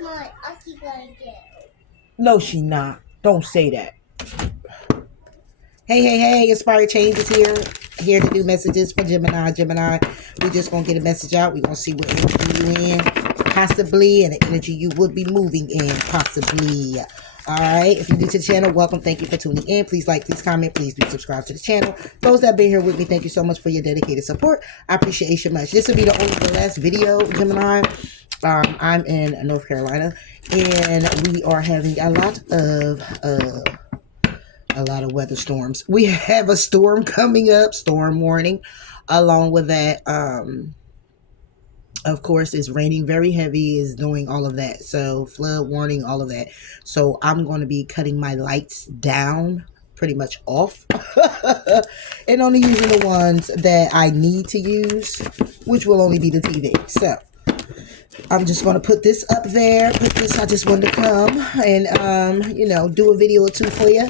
my Aki gonna get. No, she not. Don't say that. Hey, Inspired Change is here. Here to do messages for Gemini. Gemini, we just going to get a message out. We're going to see what energy you in, possibly, and the energy you would be moving in, possibly. All right. If you're new to the channel, welcome. Thank you for tuning in. Please like, please comment, please do subscribe to the channel. Those that have been here with me, thank you so much for your dedicated support. I appreciate you much. This will be the last video, Gemini. I'm in North Carolina, and we are having a lot of weather storms. We have a storm coming up, storm warning. Along with that, of course, it's raining very heavy, is doing all of that. So flood warning, all of that. So I'm going to be cutting my lights down, pretty much off, and only using the ones that I need to use, which will only be the TV. So I'm just going to put this up there. I just wanted to come and, do a video or two for you.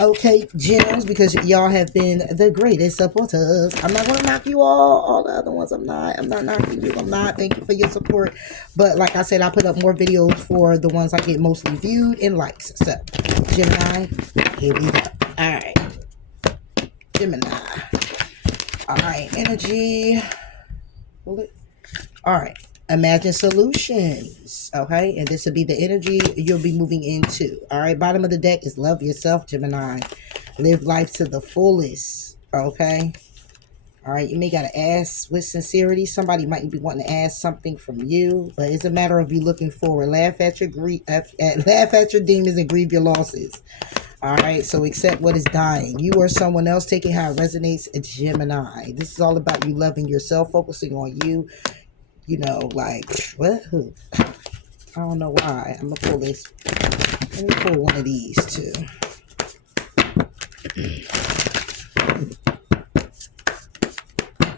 Okay, gems, because y'all have been the greatest supporters. I'm not going to knock you all the other ones. I'm not knocking you. I'm not. Thank you for your support. But like I said, I put up more videos for the ones I get mostly viewed and likes. So, Gemini, here we go. All right. Gemini. All right, energy. All right. Imagine solutions, okay? And this will be the energy you'll be moving into. All right, bottom of the deck is love yourself, Gemini. Live life to the fullest, okay? All right, you may got to ask with sincerity. Somebody might be wanting to ask something from you, but it's a matter of you looking forward. Laugh at your demons and grieve your losses. All right, so accept what is dying. You or someone else, take it how it resonates, Gemini. This is all about you loving yourself, focusing on you. You know, like, what? Who? I don't know why. I'm going to pull this. Let me pull one of these, too.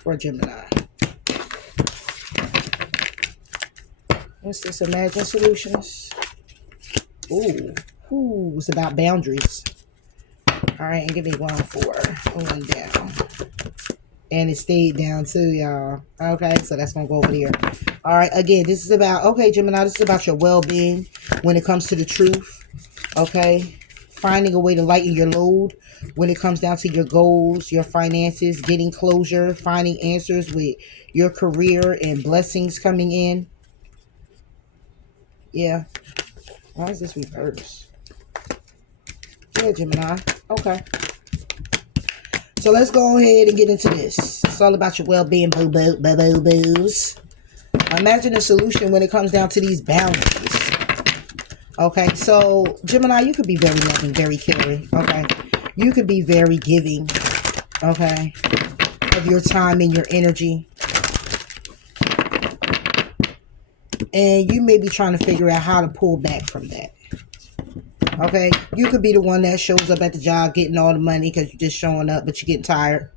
For Gemini. What's this? Imagine solutions. Ooh, it's about boundaries. All right, and give me one down. And it stayed down too, y'all. Okay, so that's going to go over here. All right, again, this is about, okay, Gemini, this is about your well-being when it comes to the truth. Okay, finding a way to lighten your load when it comes down to your goals, your finances, getting closure, finding answers with your career and blessings coming in. Yeah. Why is this reverse? Yeah, Gemini. Okay. So let's go ahead and get into this. It's all about your well-being, boo-boos. Imagine a solution when it comes down to these boundaries. Okay, so Gemini, you could be very loving, very caring. Okay, you could be very giving. Okay, of your time and your energy. And you may be trying to figure out how to pull back from that. Okay, you could be the one that shows up at the job getting all the money because you're just showing up, but you're getting tired.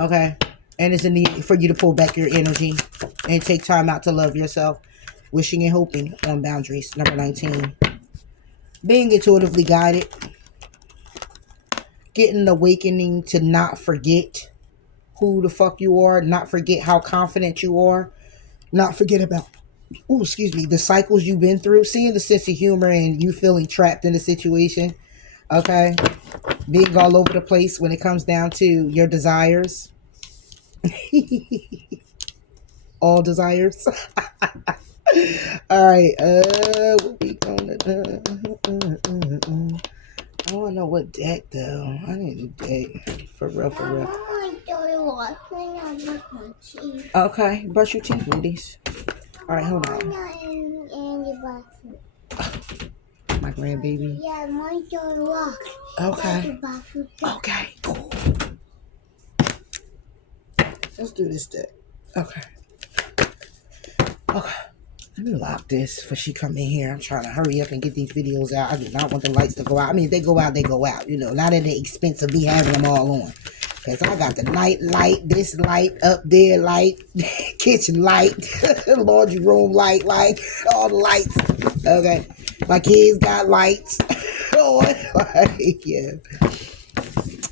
Okay, and it's a need for you to pull back your energy and take time out to love yourself. Wishing and hoping on boundaries. Number 19. Being intuitively guided. Getting an awakening to not forget who the fuck you are. Not forget how confident you are. Not forget about the cycles you've been through, seeing the sense of humor and you feeling trapped in the situation. Okay, being all over the place when it comes down to your desires. All desires. All right, what we gonna do? I don't know what deck though. I need a deck for real. Okay, brush your teeth, ladies. All right, hold on. My grandbaby. Yeah, my door locked. Okay. Okay, cool. Let's do this deck. Okay. Let me lock this before she come in here. I'm trying to hurry up and get these videos out. I do not want the lights to go out. I mean, if they go out, they go out. You know, not at the expense of me having them all on. Because I got the night light, this light, up there light, kitchen light, laundry room light, all the lights. Okay. My kids got lights. Yeah.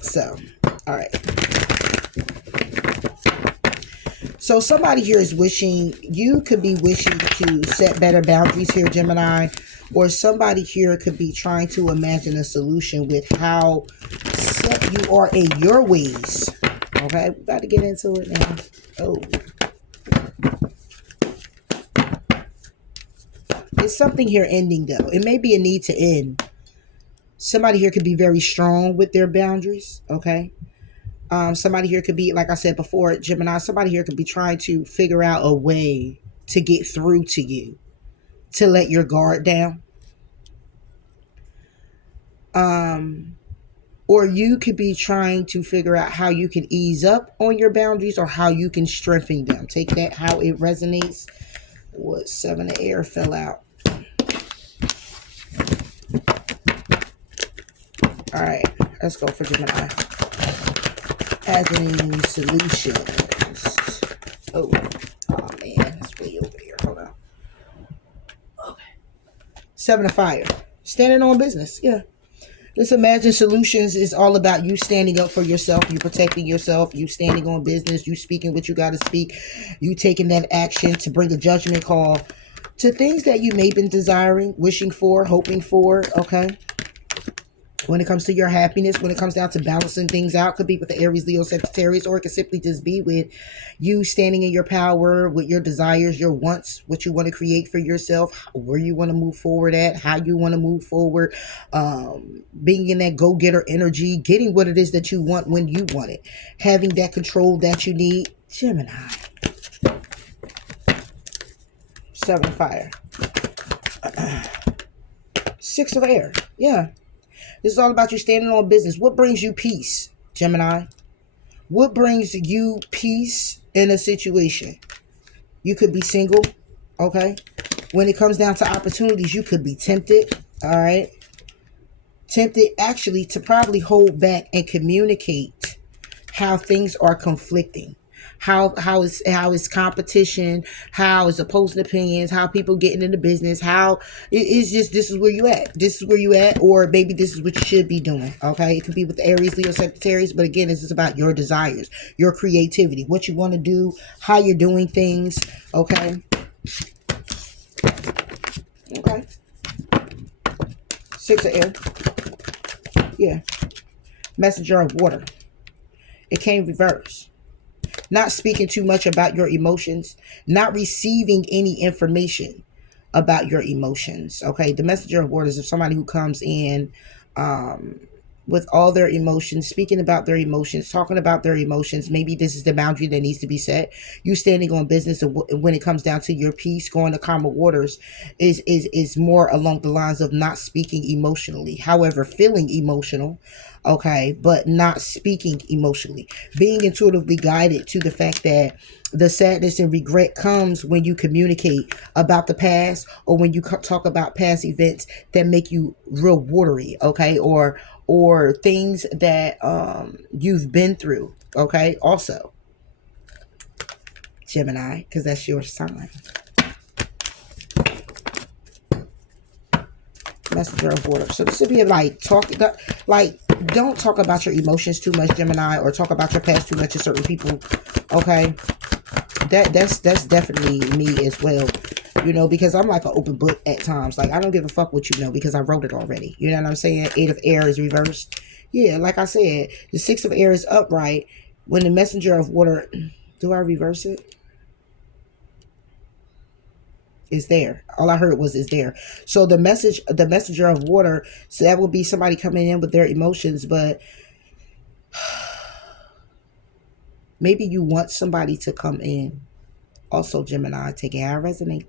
So, all right. So somebody here is wishing, you could be wishing to set better boundaries here, Gemini, or somebody here could be trying to imagine a solution with how set you are in your ways. Okay, we got to get into it now. Oh, it's something here ending though. It may be a need to end. Somebody here could be very strong with their boundaries. Okay. Somebody here could be, like I said before, Gemini, somebody here could be trying to figure out a way to get through to you, to let your guard down. Or you could be trying to figure out how you can ease up on your boundaries or how you can strengthen them. Take that, how it resonates. What, 7 of air fell out. All right, let's go for Gemini. Adding solutions. Oh man, it's way over here. Hold on. Okay. 7 of fire. Standing on business. Yeah. This Imagine Solutions is all about you standing up for yourself, you protecting yourself, you standing on business, you speaking what you got to speak, you taking that action to bring a judgment call to things that you may have been desiring, wishing for, hoping for, okay? When it comes to your happiness, when it comes down to balancing things out, could be with the Aries, Leo, Sagittarius, or it could simply just be with you standing in your power, with your desires, your wants, what you want to create for yourself, where you want to move forward at, how you want to move forward, being in that go-getter energy, getting what it is that you want when you want it, having that control that you need. Gemini. 7 fire. 6 of air. Yeah. This is all about you standing on business. What brings you peace, Gemini? What brings you peace in a situation? You could be single, okay? When it comes down to opportunities, you could be tempted, all right? Tempted actually to probably hold back and communicate how things are conflicting. How is competition, how is opposing opinions, how people getting into business, how it's just, this is where you at. This is where you at, or maybe this is what you should be doing. Okay. It could be with Aries, Leo, Sagittarius, but again, this is about your desires, your creativity, what you want to do, how you're doing things. Okay. Okay. 6 of air. Yeah. Messenger of water. It came reverse. Not speaking too much about your emotions, not receiving any information about your emotions. Okay, the messenger of water is somebody who comes in with all their emotions, speaking about their emotions, talking about their emotions. Maybe this is the boundary that needs to be set. You standing on business, and when it comes down to your peace, going to calmer waters is more along the lines of not speaking emotionally. However, feeling emotional, okay, but not speaking emotionally. Being intuitively guided to the fact that the sadness and regret comes when you communicate about the past, or when you talk about past events that make you real watery, okay, or things that you've been through, okay. Also, Gemini, because that's your sign. Messenger of water. So this would be like don't talk about your emotions too much, Gemini, or talk about your past too much to certain people. Okay, that's definitely me as well. You know, because I'm like an open book at times. Like, I don't give a fuck what you know because I wrote it already. You know what I'm saying? 8 of air is reversed. Yeah, like I said, the 6 of air is upright. When the messenger of water, do I reverse it? Is there. All I heard was is there. So the messenger of water, so that would be somebody coming in with their emotions, but maybe you want somebody to come in. Also, Gemini, take it how I resonate.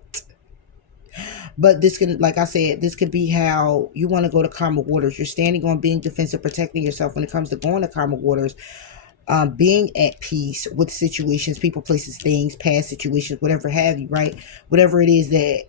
But this can, like I said, this could be how you want to go to calmer waters. You're standing on being defensive, protecting yourself. When it comes to going to calmer waters, being at peace with situations, people, places, things, past situations, whatever have you, right? Whatever it is that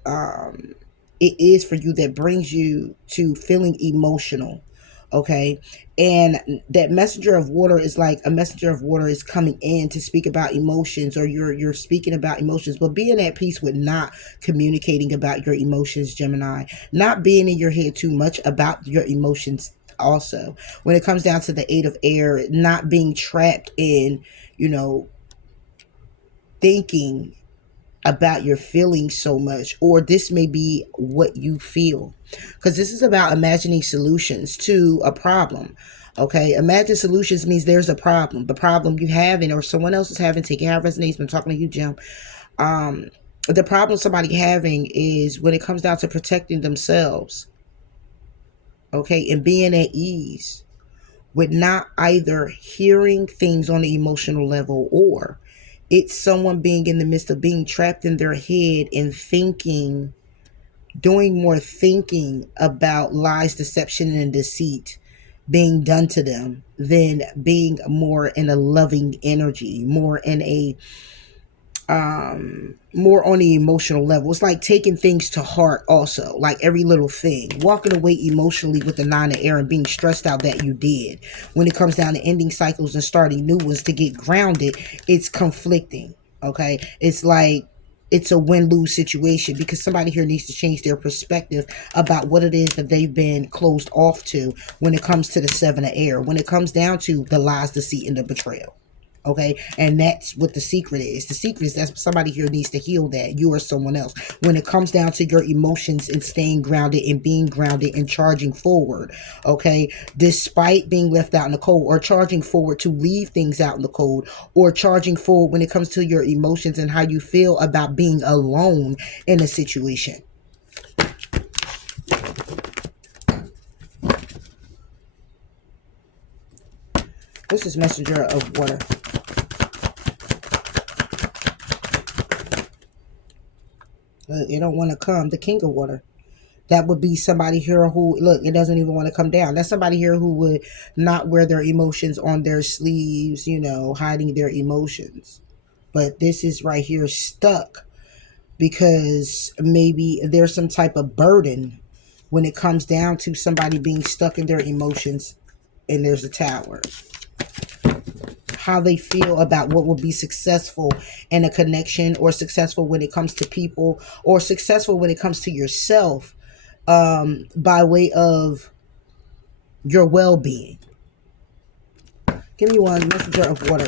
it is for you that brings you to feeling emotional, okay? And that messenger of water is like a messenger of water is coming in to speak about emotions, or you're speaking about emotions, but being at peace with not communicating about your emotions, Gemini, not being in your head too much about your emotions. Also, when it comes down to the 8 of air, not being trapped in, you know, thinking about your feelings so much, or this may be what you feel, because this is about imagining solutions to a problem. Okay, imagine solutions means there's a problem. The problem you having or someone else is having, take care of resonates. Been talking to you, Jim. um the problem somebody having is when it comes down to protecting themselves, okay, and being at ease with not either hearing things on the emotional level, or it's someone being in the midst of being trapped in their head and thinking, doing more thinking about lies, deception, and deceit being done to them than being more in a loving energy, more in a more on the emotional level. It's like taking things to heart also, like every little thing, walking away emotionally with the 9 of air and being stressed out that you did. When it comes down to ending cycles and starting new ones, to get grounded, it's conflicting. Okay, it's like it's a win-lose situation, because somebody here needs to change their perspective about what it is that they've been closed off to when it comes to the 7 of air, when it comes down to the lies, deceit, and the betrayal. Okay, and that's what the secret is. The secret is that somebody here needs to heal that, you or someone else, when it comes down to your emotions and staying grounded and being grounded and charging forward. Okay, despite being left out in the cold, or charging forward to leave things out in the cold, or charging forward when it comes to your emotions and how you feel about being alone in a situation. This is messenger of water. You don't want to come. The king of water. That would be somebody here who, look, it doesn't even want to come down. That's somebody here who would not wear their emotions on their sleeves, hiding their emotions. But this is right here stuck because maybe there's some type of burden when it comes down to somebody being stuck in their emotions. And there's a tower. How they feel about what will be successful in a connection, or successful when it comes to people, or successful when it comes to yourself, by way of your well-being. Give me one, messenger of water.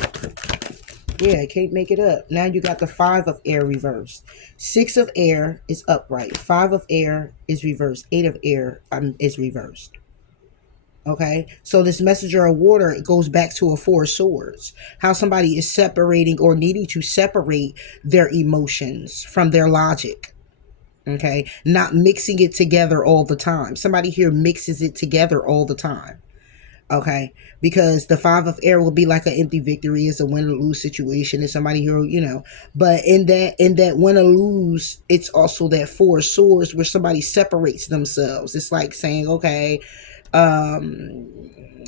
Yeah, can't make it up. Now you got the 5 of air reversed. 6 of air is upright. 5 of air is reversed. 8 of air is reversed. Okay, so this messenger of water, it goes back to a 4 of swords. How somebody is separating or needing to separate their emotions from their logic. Okay, not mixing it together all the time. Somebody here mixes it together all the time. Okay, because the 5 of air will be like an empty victory. It's a win or lose situation. It's somebody here, but in that win or lose, it's also that 4 of swords where somebody separates themselves. It's like saying, okay,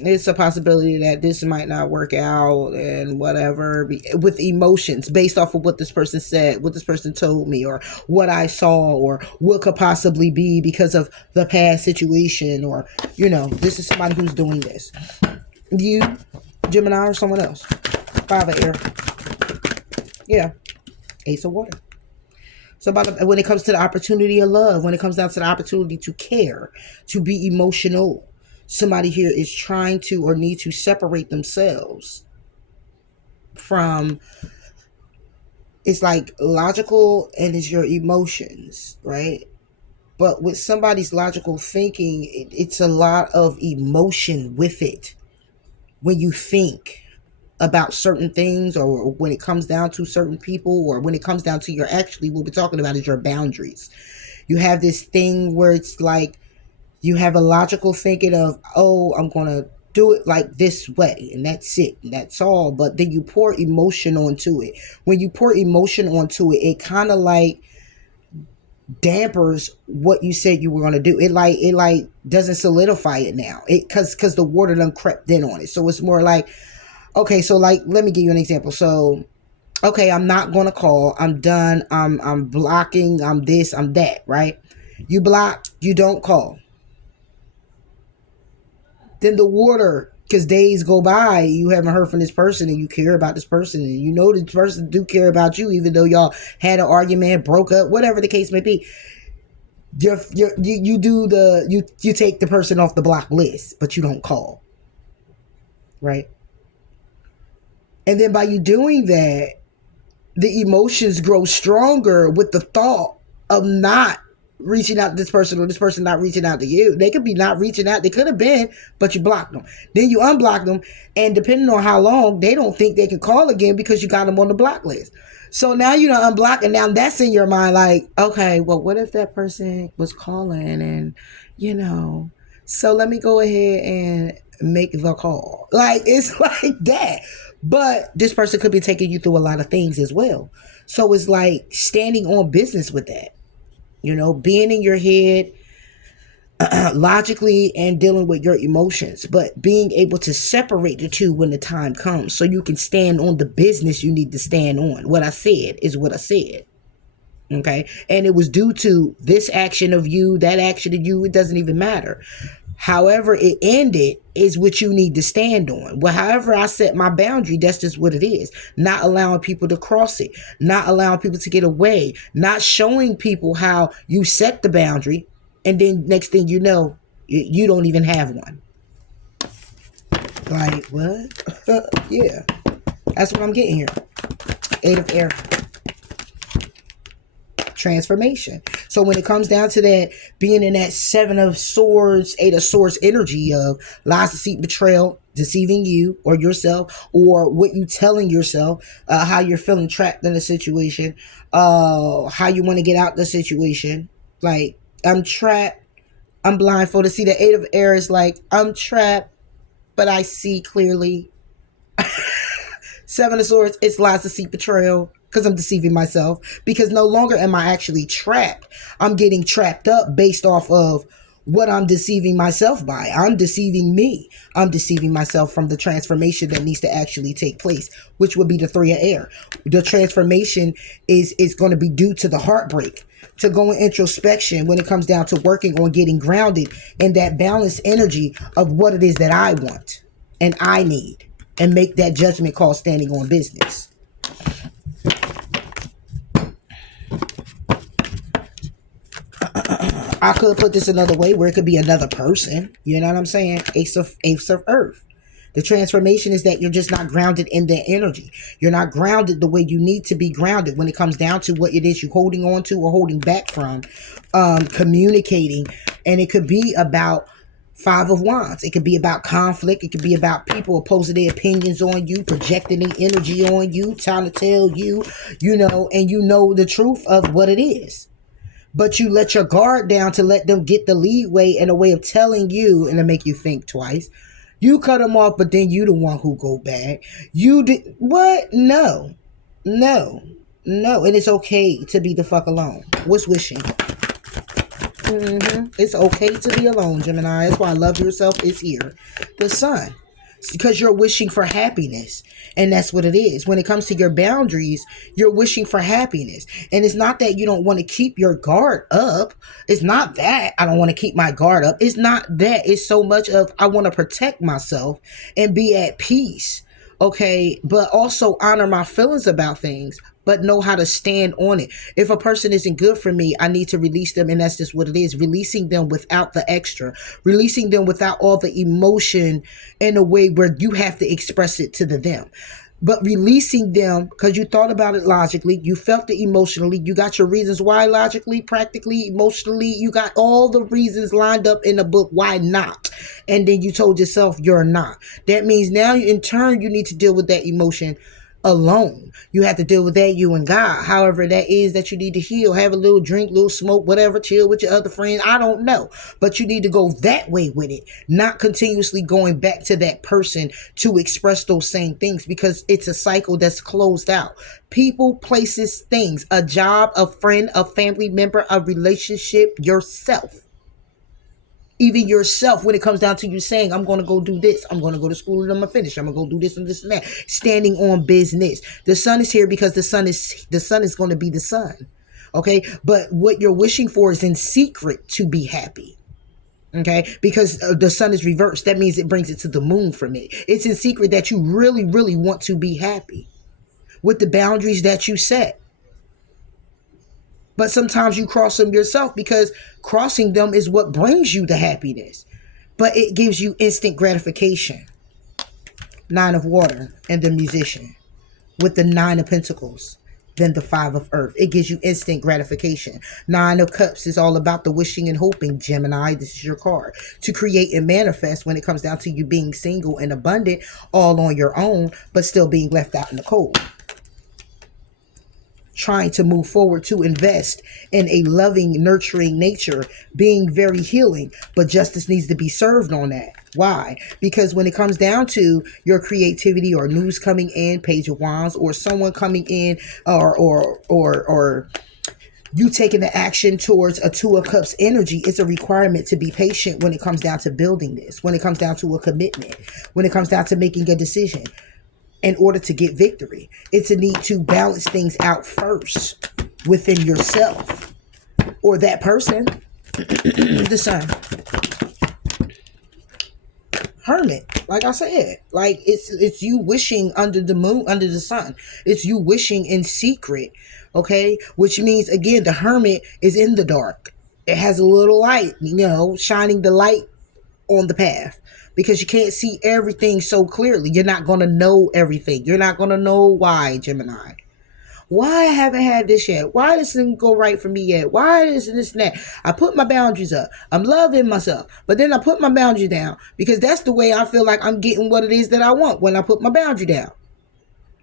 it's a possibility that this might not work out and whatever, with emotions based off of what this person said, what this person told me, or what I saw, or what could possibly be because of the past situation, or this is somebody who's doing this. You, Gemini, or someone else. 5 of air. Yeah. Ace of water. So when it comes to the opportunity of love, when it comes down to the opportunity to care, to be emotional, somebody here is trying to or need to separate themselves from, it's like logical and it's your emotions, right? But with somebody's logical thinking, it's a lot of emotion with it when you think about certain things, or when it comes down to certain people, or when it comes down to what we're talking about is your boundaries. You have this thing where it's like you have a logical thinking of, oh, I'm going to do it like this way, and that's it, and that's all. But then you pour emotion onto it. When you pour emotion onto it, it kind of like dampers what you said you were going to do. It doesn't solidify it now. Because the water done crept in on it. So it's more like, okay, so like, let me give you an example. So, okay, I'm not going to call. I'm done. I'm blocking. I'm this, I'm that, right? You block, you don't call. Then the water, because days go by, you haven't heard from this person, and you care about this person, and this person do care about you, even though y'all had an argument, broke up, whatever the case may be. You take the person off the block list, but you don't call, right? And then by you doing that, the emotions grow stronger with the thought of not reaching out to this person or this person not reaching out to you. They could be not reaching out. They could have been, but you blocked them. Then you unblock them, and depending on how long, they don't think they can call again because you got them on the block list. So now you don't unblock, and now that's in your mind like, okay, well, what if that person was calling and, you know, so let me go ahead and make the call. Like, it's like that. But this person could be taking you through a lot of things as well. So it's like standing on business with that, you know, being in your head logically and dealing with your emotions, but being able to separate the two when the time comes so you can stand on the business you need to stand on. What I said is what I said. Okay. And it was due to this action of you, that action of you. It doesn't even matter. However it ended is what you need to stand on. Well, however I set my boundary, that's just what it is. Not allowing people to cross it, not allowing people to get away, not showing people how you set the boundary. And then next thing you know, you don't even have one. Like, what? Yeah. That's what I'm getting here. Eight of air. Transformation. So when it comes down to that, being in that Seven of Swords, Eight of Swords energy of lies, deceit, betrayal, deceiving you or yourself, or what you telling yourself, how you're feeling trapped in a situation, how you want to get out the situation. Like, I'm trapped, I'm blindfolded. See, the Eight of Air is like, I'm trapped, but I see clearly. Seven of Swords, it's lies, deceit, betrayal, because I'm deceiving myself. Because no longer am I actually trapped. I'm getting trapped up based off of what I'm deceiving myself by. I'm deceiving me. I'm deceiving myself from the transformation that needs to actually take place, which would be the Three of Air. The transformation is going to be due to the heartbreak, to go in introspection when it comes down to working on getting grounded in that balanced energy of what it is that I want and I need, and make that judgment call standing on business. I could put this another way where it could be another person. You know what I'm saying? Ace of Earth. The transformation is that you're just not grounded in that energy. You're not grounded the way you need to be grounded when it comes down to what it is you're holding on to or holding back from, communicating. And it could be about Five of Wands. It could be about conflict. It could be about people opposing their opinions on you, projecting their energy on you, trying to tell you, you know, and you know the truth of what it is. But you let your guard down to let them get the leeway in a way of telling you and to make you think twice. You cut them off, but then you the one who go back. You did what? No. No. No. And it's okay to be the fuck alone. What's wishing? It's okay to be alone, Gemini. That's why Love Yourself is here. The Sun. It's because you're wishing for happiness. And that's what it is. When it comes to your boundaries, you're wishing for happiness. And it's not that you don't want to keep your guard up. It's not that I don't want to keep my guard up. It's not that. It's so much of I want to protect myself and be at peace. Okay, but also honor my feelings about things, but know how to stand on it. If a person isn't good for me, I need to release them, and that's just what it is. Releasing them without the extra, releasing them without all the emotion in a way where you have to express it to them. But releasing them because you thought about it logically, you felt it emotionally, you got your reasons why logically, practically, emotionally, you got all the reasons lined up in the book why not. And then you told yourself you're not. That means now in turn you need to deal with that emotion alone. You have to deal with that, you and God. However that is that you need to heal. Have a little drink, little smoke, whatever, chill with your other friends. I don't know. But you need to go that way with it. Not continuously going back to that person to express those same things, because it's a cycle that's closed out. People, places, things, a job, a friend, a family member, a relationship, yourself. Even yourself, when it comes down to you saying, I'm going to go do this, I'm going to go to school and I'm going to finish, I'm going to go do this and this and that, standing on business. The sun is here because the sun is going to be the sun. Okay. But what you're wishing for is in secret to be happy. Okay. Because the sun is reversed. That means it brings it to the moon for me. It's in secret that you really, really want to be happy with the boundaries that you set. But sometimes you cross them yourself, because crossing them is what brings you the happiness. But it gives you instant gratification. Nine of Water and the Musician with the Nine of Pentacles. than the Five of Earth. It gives you instant gratification. Nine of Cups is all about the wishing and hoping, Gemini. This is your card. To create and manifest when it comes down to you being single and abundant, all on your own, but still being left out in the cold. Trying to move forward to invest in a loving, nurturing nature, being very healing, but justice needs to be served on that. Why? Because when it comes down to your creativity or news coming in, Page of Wands, or someone coming in, or you taking the action towards a Two of Cups energy, it's a requirement to be patient when it comes down to building this, when it comes down to a commitment, when it comes down to making a decision. In order to get victory, it's a need to balance things out first within yourself or that person. The Sun. Hermit, like I said, like it's you wishing under the moon, under the sun. It's you wishing in secret, okay? Which means, again, the Hermit is in the dark. It has a little light, shining the light on the path. Because you can't see everything so clearly. You're not going to know everything. You're not going to know why, Gemini. Why I haven't had this yet? Why this didn't go right for me yet? Why this and this and that? I put my boundaries up. I'm loving myself. But then I put my boundary down. Because that's the way I feel like I'm getting what it is that I want when I put my boundary down.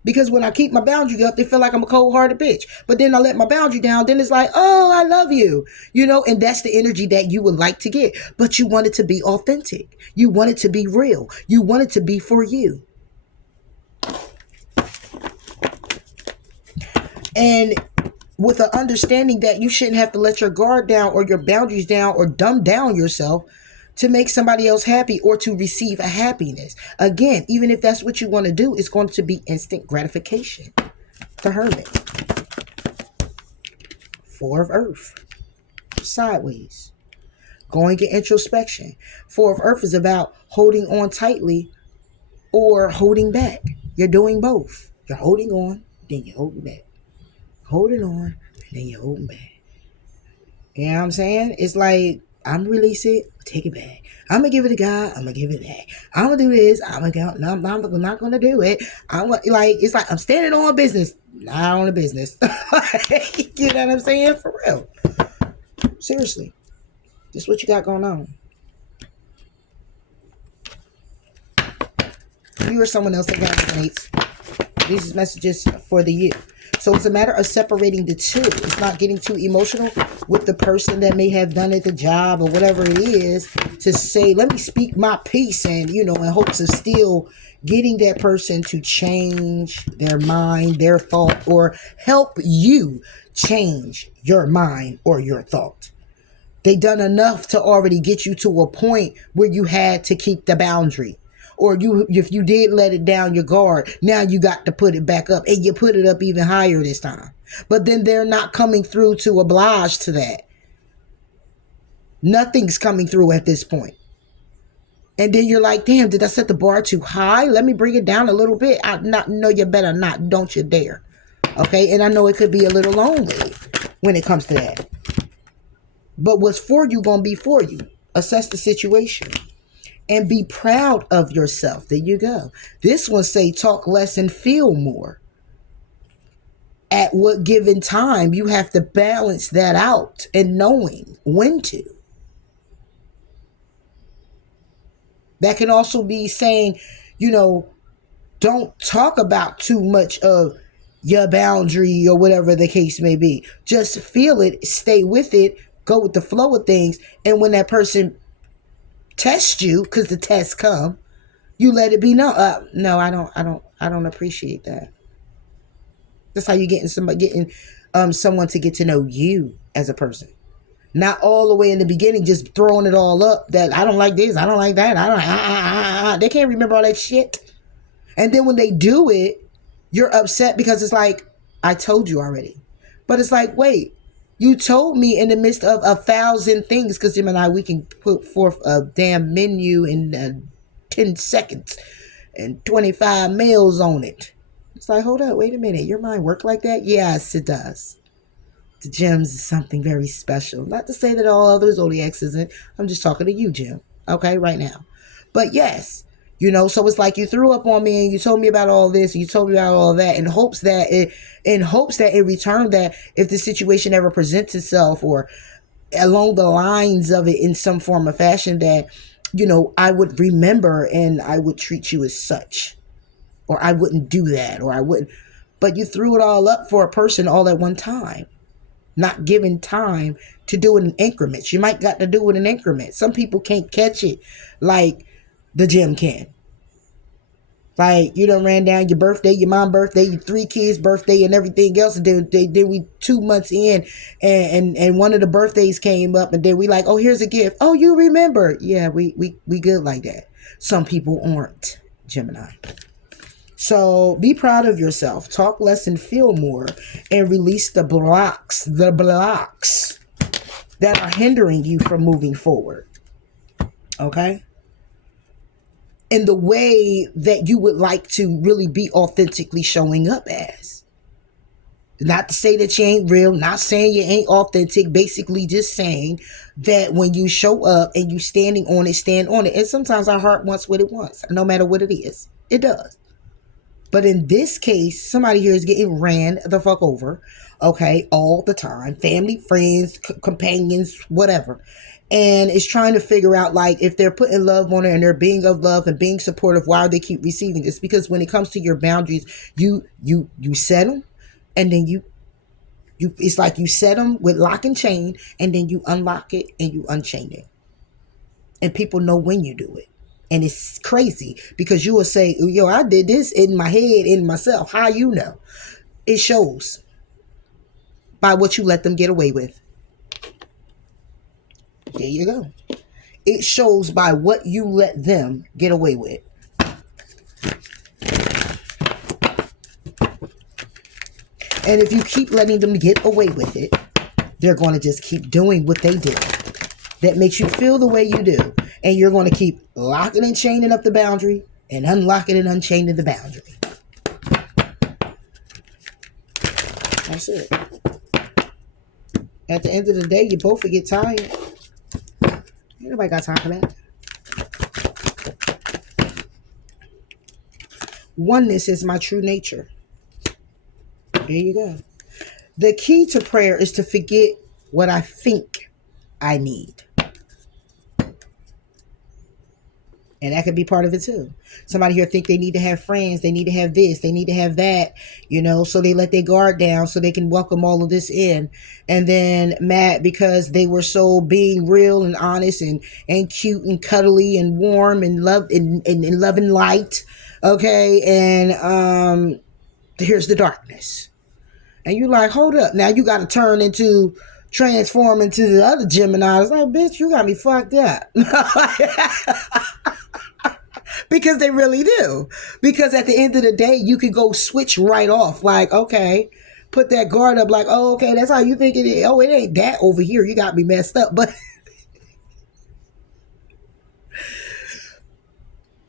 Because when I keep my boundary up, they feel like I'm a cold-hearted bitch. But then I let my boundary down, then it's like, oh, I love you. And that's the energy that you would like to get. But you want it to be authentic. You want it to be real. You want it to be for you. And with an understanding that you shouldn't have to let your guard down or your boundaries down or dumb down yourself to make somebody else happy or to receive a happiness. Again, even if that's what you want to do, it's going to be instant gratification. The Hermit. Four of Earth. Sideways. Going in introspection. Four of Earth is about holding on tightly or holding back. You're doing both. You're holding on, then you're holding back. Holding on, and then you're holding back. You know what I'm saying? It's like, I'm going to release it, take it back. I'm going to give it to God, I'm going to give it back. I'm going to do this, I'm not going to do it. It's like I'm standing on business, not on a business. You know what I'm saying? For real. Seriously. This is what you got going on. You or someone else that resonates. These messages for the you. So it's a matter of separating the two. It's not getting too emotional with the person that may have done it, the job or whatever it is, to say, let me speak my piece and, in hopes of still getting that person to change their mind, their thought, or help you change your mind or your thought. They done enough to already get you to a point where you had to keep the boundary. Or if you did let it down your guard, now you got to put it back up. And you put it up even higher this time. But then they're not coming through to oblige to that. Nothing's coming through at this point. And then you're like, damn, did I set the bar too high? Let me bring it down a little bit. No, you better not. Don't you dare. Okay? And I know it could be a little lonely when it comes to that. But what's for you going to be for you. Assess the situation. And be proud of yourself. There you go. This one say talk less and feel more. At what given time, you have to balance that out and knowing when to. That can also be saying, don't talk about too much of your boundary or whatever the case may be. Just feel it, stay with it, go with the flow of things. And when that person test you, because the tests come, you let it be known. No, I don't appreciate that. That's how you getting someone to get to know you as a person. Not all the way in the beginning, just throwing it all up that I don't like this, I don't like that, I don't. They can't remember all that shit. And then when they do it, you're upset because it's like, I told you already. But it's like, wait. You told me in the midst of 1,000 things, because Jim and I, we can put forth a damn menu in 10 seconds and 25 meals on it. It's like, hold up, wait a minute. Your mind work like that? Yes, it does. The gems is something very special. Not to say that all other zodiacs isn't. I'm just talking to you, Jim. Okay, right now. But yes, So it's like you threw up on me and you told me about all this, you told me about all that in hopes that in return that if the situation ever presents itself or along the lines of it in some form or fashion that I would remember and I would treat you as such, or I wouldn't do that, or I wouldn't. But you threw it all up for a person all at one time, not giving time to do it in increments. You might got to do it in increments. Some people can't catch it like the gym can. Like, you done ran down your birthday, your mom's birthday, your 3 kids' birthday, and everything else. And then we 2 months in, and one of the birthdays came up, and then we like, oh, here's a gift. Oh, you remember? Yeah, we good like that. Some people aren't, Gemini. So be proud of yourself. Talk less and feel more, and release the blocks that are hindering you from moving forward. Okay? In the way that you would like to really be authentically showing up as. Not to say that you ain't real, not saying you ain't authentic, basically just saying that when you show up and you standing on it, stand on it. And sometimes our heart wants what it wants, no matter what it is. It does. But in this case, somebody here is getting ran the fuck over, okay, all the time. Family, friends, companions, whatever. And is trying to figure out, like, if they're putting love on it and they're being of love and being supportive, why do they keep receiving this? Because when it comes to your boundaries, you set them, and then you it's like you set them with lock and chain, and then you unlock it and you unchain it. And people know when you do it. And it's crazy because you will say, yo, I did this in my head, in myself. How you know? It shows by what you let them get away with. There you go. It shows by what you let them get away with. And if you keep letting them get away with it, they're going to just keep doing what they do. That makes you feel the way you do. And you're going to keep locking and chaining up the boundary and unlocking and unchaining the boundary. That's it. At the end of the day, you both will get tired. Nobody got time for that. Oneness is my true nature. There you go. The key to prayer is to forget what I think I need. And that could be part of it too. Somebody here think they need to have friends, they need to have this, they need to have that, so they let their guard down so they can welcome all of this in. And then mad because they were so being real and honest and cute and cuddly and warm and love and love and light. Okay, and here's the darkness. And you're like, hold up. Now you got to transform into the other Gemini. It's like, bitch, you got me fucked up. Because they really do. Because at the end of the day, you could go switch right off. Like, okay, put that guard up like, oh, okay, that's how you think it is. Oh, it ain't that over here. You got me messed up. But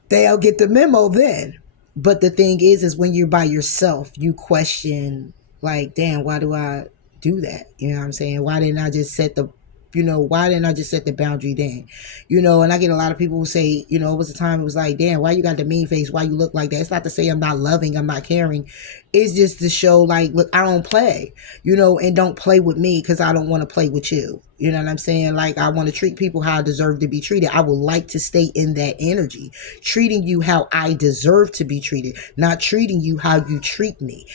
they'll get the memo then. But the thing is when you're by yourself, you question, like, damn, why do I do that? You know what I'm saying? Why didn't I just set the boundary then? And I get a lot of people who say, it was a time it was like, damn, why you got the mean face? Why you look like that? It's not to say I'm not loving, I'm not caring. It's just to show, like, look, I don't play, and don't play with me because I don't want to play with you. You know what I'm saying? Like, I want to treat people how I deserve to be treated. I would like to stay in that energy, treating you how I deserve to be treated, not treating you how you treat me,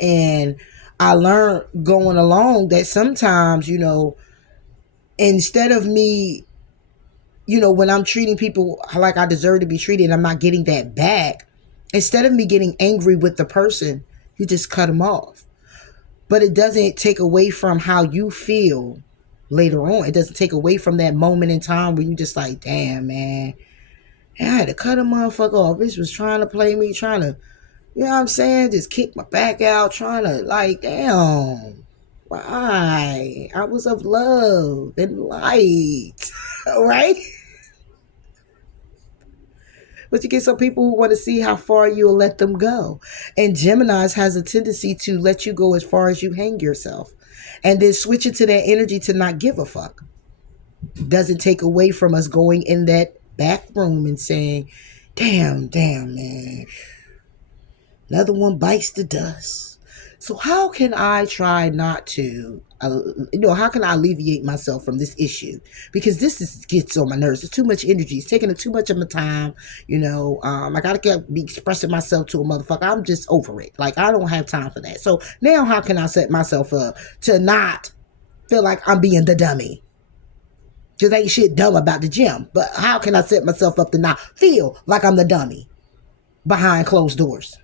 and I learned going along that sometimes, instead of me, when I'm treating people like I deserve to be treated and I'm not getting that back, instead of me getting angry with the person, you just cut them off. But it doesn't take away from how you feel later on. It doesn't take away from that moment in time where you just like, damn, man, I had to cut a motherfucker off. This was trying to play me, trying to, you know what I'm saying, just kick my back out, trying to, like, damn. Why? I was of love and light, right? But you get some people who want to see how far you'll let them go. And Geminis has a tendency to let you go as far as you hang yourself. And then switch into that energy to not give a fuck. Doesn't take away from us going in that back room and saying, Damn, man. Another one bites the dust. So how can I try not to, how can I alleviate myself from this issue? Because gets on my nerves. It's too much energy. It's taking up too much of my time. I gotta be expressing myself to a motherfucker. I'm just over it. Like, I don't have time for that. So now how can I set myself up to not feel like I'm being the dummy? Because ain't shit dumb about the gym. But how can I set myself up to not feel like I'm the dummy behind closed doors?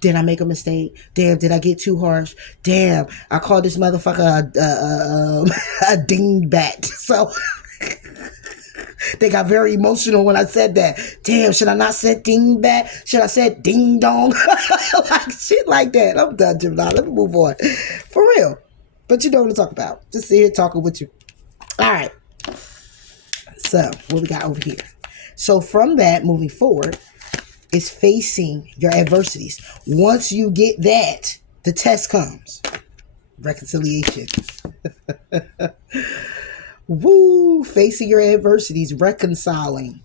Did I make a mistake? Damn, did I get too harsh? Damn, I called this motherfucker a dingbat. So they got very emotional when I said that. Damn, should I not say dingbat? Should I say ding dong? Like shit like that. I'm done, Gemini. Let me move on. For real. But you know what I'm talking about. Just sit here talking with you. All right. So what we got over here? So from that, moving forward, is facing your adversities. Once you get that, the test comes. Reconciliation. Woo! Facing your adversities, reconciling,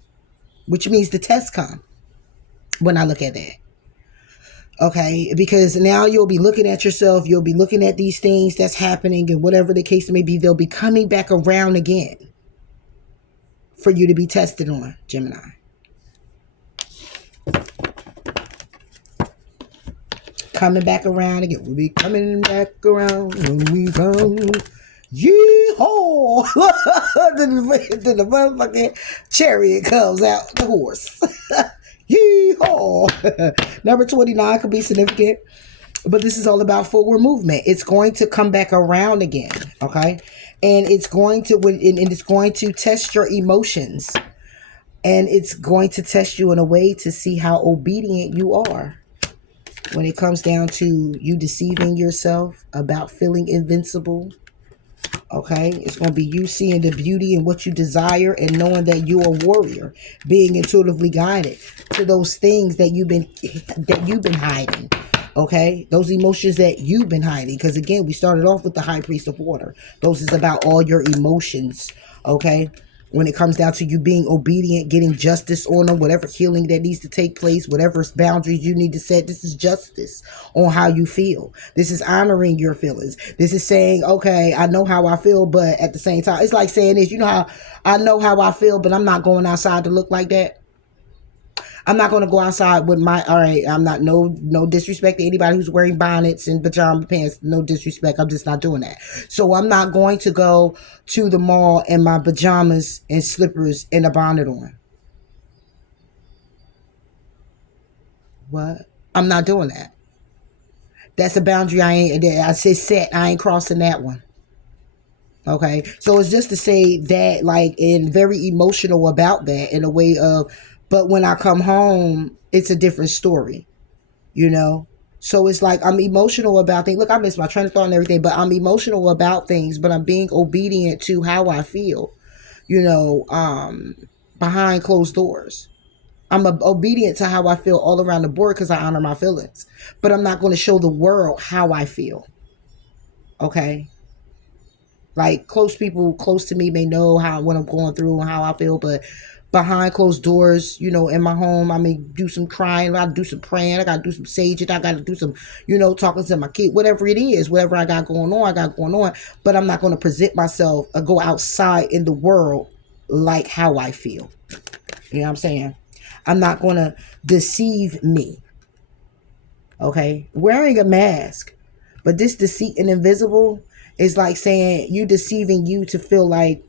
which means the test come when I look at that. Okay, because now you'll be looking at yourself, you'll be looking at these things that's happening, and whatever the case may be, they'll be coming back around again for you to be tested on, Gemini. Coming back around again. We'll be coming back around when we come. Yeehaw! Then the motherfucking chariot comes out, the horse. Yeehaw! Number 29 could be significant, but this is all about forward movement. It's going to come back around again, okay? And it's going to test your emotions. And it's going to test you in a way to see how obedient you are. When it comes down to you deceiving yourself about feeling invincible, okay? It's going to be you seeing the beauty in what you desire and knowing that you're a warrior, being intuitively guided to those things that you've been hiding, okay? Those emotions that you've been hiding. Because again, we started off with the High Priest of Water. Those is about all your emotions, okay? When it comes down to you being obedient, getting justice on them, whatever healing that needs to take place, whatever boundaries you need to set, this is justice on how you feel. This is honoring your feelings. This is saying, okay, I know how I feel, but at the same time, it's like saying this, how I know how I feel, but I'm not going outside to look like that. I'm not going to go outside with I'm not, no disrespect to anybody who's wearing bonnets and pajama pants. No disrespect. I'm just not doing that. So I'm not going to go to the mall in my pajamas and slippers and a bonnet on. What? I'm not doing that. That's a boundary I said set. I ain't crossing that one. Okay. So it's just to say that, like, and very emotional about that in a way of, but when I come home, it's a different story, So it's like I'm emotional about things. Look, I missed my train of thought and everything, but I'm emotional about things, but I'm being obedient to how I feel, behind closed doors. I'm obedient to how I feel all around the board because I honor my feelings. But I'm not going to show the world how I feel. Okay? Like, close people close to me may know what I'm going through and how I feel, but behind closed doors, in my home, I may do some crying, I gotta do some praying, I gotta do some saging, I gotta do some, talking to my kid, whatever it is, whatever I got going on, but I'm not going to present myself or go outside in the world like how I feel. You know what I'm saying? I'm not going to deceive me. Okay? Wearing a mask, but this deceit and invisible is like saying you deceiving you to feel like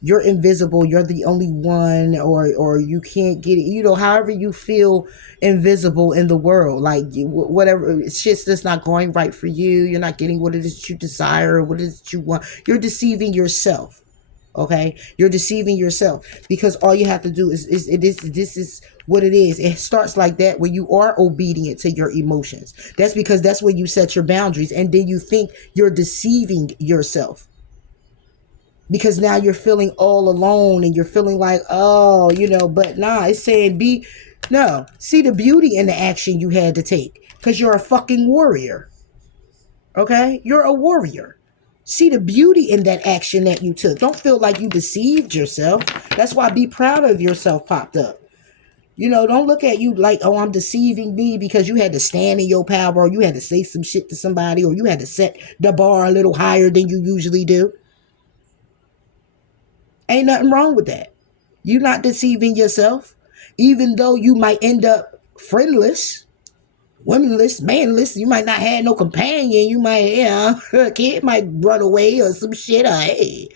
you're invisible, you're the only one, or you can't get it, however you feel invisible in the world, like whatever shit's just not going right for you, you're not getting what it is that you desire, what it is that you want, you're deceiving yourself. Okay, you're deceiving yourself because all you have to do is this is what it is. It starts like that when you are obedient to your emotions. That's because that's when you set your boundaries, and then you think you're deceiving yourself. Because now you're feeling all alone and you're feeling like, but nah, it's saying see the beauty in the action you had to take because you're a fucking warrior. Okay? You're a warrior. See the beauty in that action that you took. Don't feel like you deceived yourself. That's why be proud of yourself popped up. You know, don't look at you like, oh, I'm deceiving me because you had to stand in your power, or you had to say some shit to somebody, or you had to set the bar a little higher than you usually do. Ain't nothing wrong with that. You're not deceiving yourself, even though you might end up friendless, womanless, manless. You might not have no companion. You might, a kid might run away or some shit. Or hey,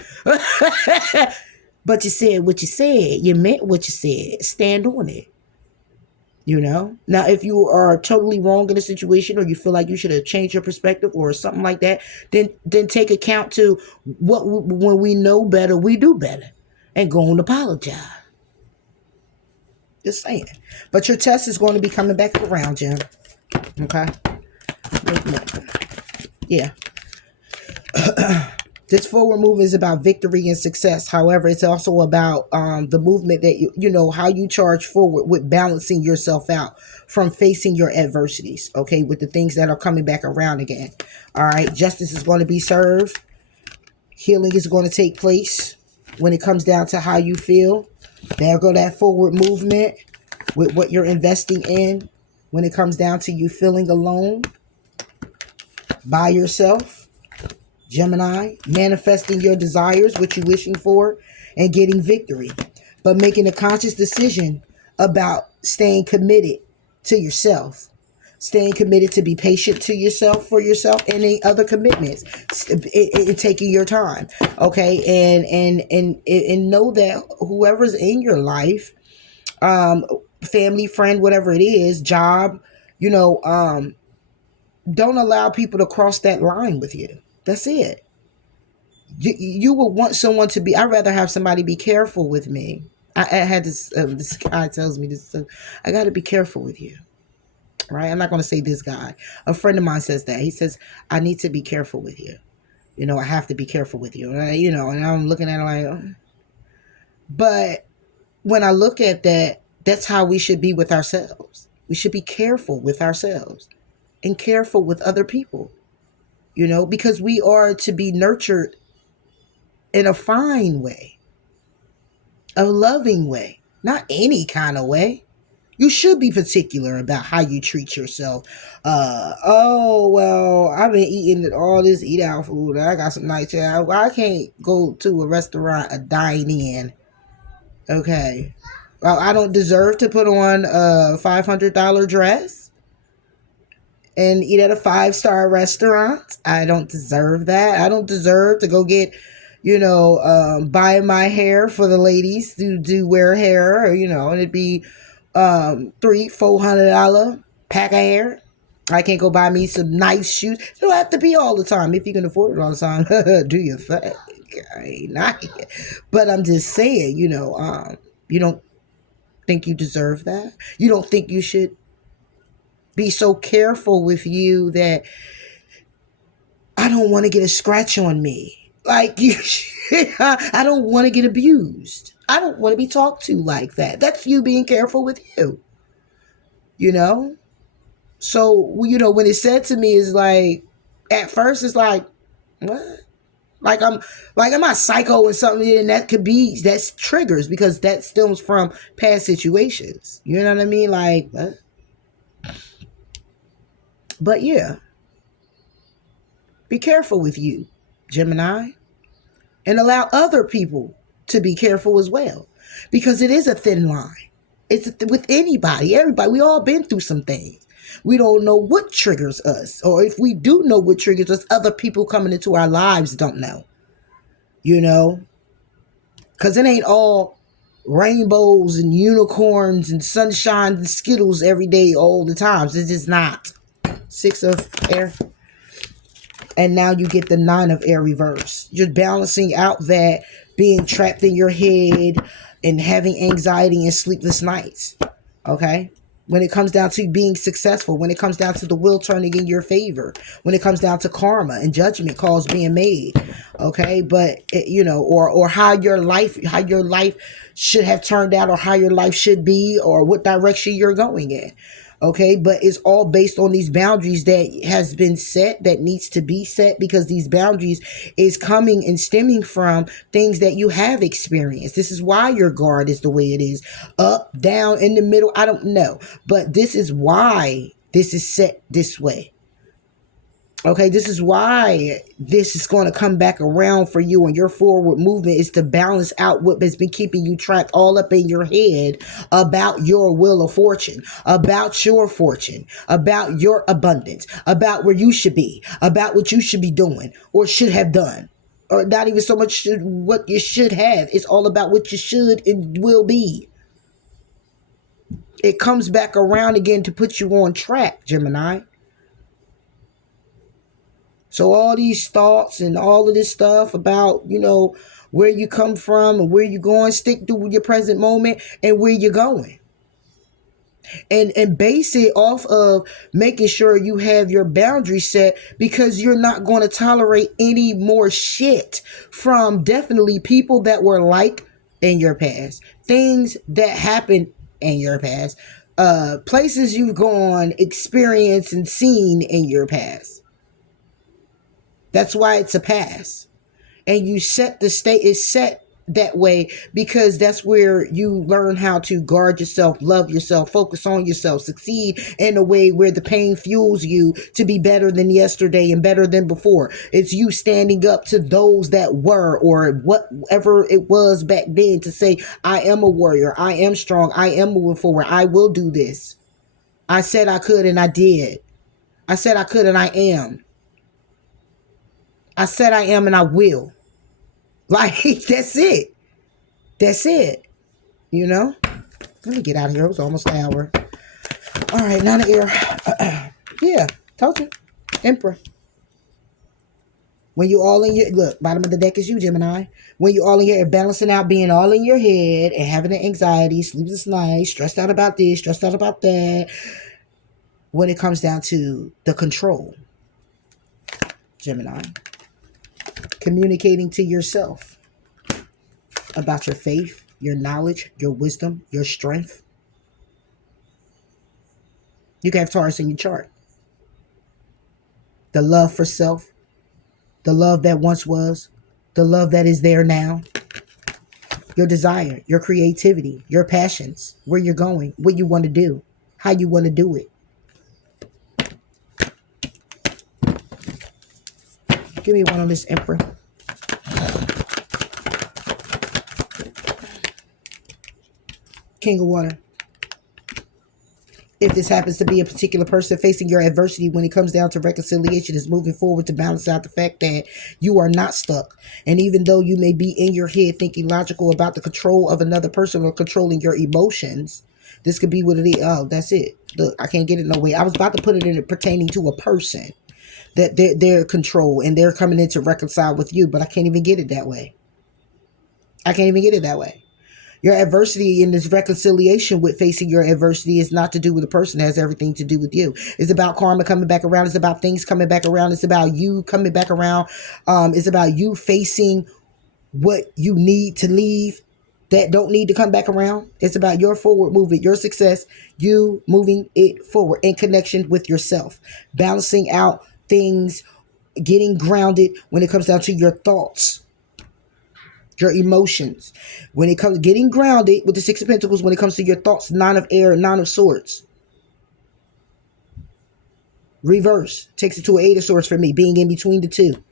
but you said what you said. You meant what you said. Stand on it. You know. Now, if you are totally wrong in a situation, or you feel like you should have changed your perspective, or something like that, then take account to what when we know better, we do better, and go and apologize. Just saying. But your test is going to be coming back around, Jim. Okay. Yeah. This forward movement is about victory and success. However, it's also about the movement that you know how you charge forward with balancing yourself out from facing your adversities. Okay, with the things that are coming back around again. All right, justice is going to be served. Healing is going to take place when it comes down to how you feel. There go that forward movement with what you're investing in. When it comes down to you feeling alone by yourself. Gemini, manifesting your desires, what you're wishing for, and getting victory. But making a conscious decision about staying committed to yourself. Staying committed to be patient to yourself, for yourself, and any other commitments. Taking your time. Okay. And know that whoever's in your life, family, friend, whatever it is, job, you know, don't allow people to cross that line with you. That's it. You would want someone to be. I'd rather have somebody be careful with me. I had this guy tells me this. I got to be careful with you, right? I'm not going to say this guy. A friend of mine says that. He says, I need to be careful with you. You know, I have to be careful with you. And I'm looking at it like, but when I look at that, that's how we should be with ourselves. We should be careful with ourselves and careful with other people. You know, because we are to be nurtured in a fine way, a loving way, not any kind of way. You should be particular about how you treat yourself. Oh, well, I've been eating all this eat out food. I got some nice chat. I can't go to a restaurant, a dine in. Okay. Well, I don't deserve to put on a $500 dress and eat at a 5-star restaurant. I don't deserve that. I don't deserve to go get, buy my hair for the ladies to do wear hair, or, and it'd be $300-$400 pack of hair. I can't go buy me some nice shoes. It don't have to be all the time. If you can afford it all the time, do your thing. Not. But I'm just saying, you don't think you deserve that. You don't think you should be so careful with you that I don't want to get a scratch on me. Like, I don't want to get abused. I don't want to be talked to like that. That's you being careful with you. So, when it's said to me, is like, at first it's like, what? Am I psycho or something? And that's triggers, because that stems from past situations. You know what I mean? Like, what? But yeah, be careful with you, Gemini, and allow other people to be careful as well, because it is a thin line. It's with anybody, everybody. We all been through some things. We don't know what triggers us, or if we do know what triggers us, other people coming into our lives don't know. Because it ain't all rainbows and unicorns and sunshine and Skittles every day, all the times. It's just not. 6 of air. And now you get the 9 of air reverse. You're balancing out that being trapped in your head and having anxiety and sleepless nights. Okay? When it comes down to being successful, when it comes down to the wheel turning in your favor, when it comes down to karma and judgment calls being made. Okay? But, or how your life should have turned out, or how your life should be, or what direction you're going in. Okay, but it's all based on these boundaries that has been set, that needs to be set, because these boundaries is coming and stemming from things that you have experienced. This is why your guard is the way it is, up, down, in the middle. I don't know, but this is why this is set this way. Okay, this is why this is going to come back around for you, and your forward movement is to balance out what has been keeping you trapped all up in your head about your wheel of fortune, about your fortune, about your abundance, about where you should be, about what you should be doing or should have done. Or not even so much what you should have. It's all about what you should and will be. It comes back around again to put you on track, Gemini. So all these thoughts and all of this stuff about, where you come from and where you're going, stick to your present moment and where you're going. And base it off of making sure you have your boundaries set, because you're not going to tolerate any more shit from definitely people that were like in your past, things that happened in your past, places you've gone, experienced and seen in your past. That's why it's a pass. And you set the state, it's set that way because that's where you learn how to guard yourself, love yourself, focus on yourself, succeed in a way where the pain fuels you to be better than yesterday and better than before. It's you standing up to those that were, or whatever it was back then, to say, I am a warrior, I am strong, I am moving forward, I will do this. I said I could and I did. I said I could and I am. I said I am and I will. Like, that's it. That's it. Let me get out of here. It was almost an hour. All right, now the air. Yeah, told you. Emperor. When you all in your, look, bottom of the deck is you, Gemini. When you all in your, balancing out, being all in your head and having the anxiety, sleepless nights, stressed out about this, stressed out about that. When it comes down to the control, Gemini. Communicating to yourself about your faith, your knowledge, your wisdom, your strength. You can have Taurus in your chart. The love for self, the love that once was, the love that is there now, your desire, your creativity, your passions, where you're going, what you want to do, how you want to do it. Give me one on this, Emperor. King of Water. If this happens to be a particular person facing your adversity, when it comes down to reconciliation, is moving forward to balance out the fact that you are not stuck. And even though you may be in your head thinking logical about the control of another person or controlling your emotions, this could be what it is. Oh, that's it. Look, I can't get it no way. I was about to put it in it pertaining to a person, that their control and they're coming in to reconcile with you, but I can't even get it that way. I can't even get it that way. Your adversity in this reconciliation with facing your adversity is not to do with the person. It has everything to do with you. It's about karma coming back around. It's about things coming back around. It's about you coming back around. It's about you facing what you need to leave that don't need to come back around. It's about your forward movement, your success, you moving it forward in connection with yourself, balancing out things, getting grounded when it comes down to your thoughts, your emotions. When it comes to getting grounded with the Six of Pentacles, when it comes to your thoughts, Nine of Air, Nine of Swords. Reverse takes it to an Eight of Swords for me, being in between the two.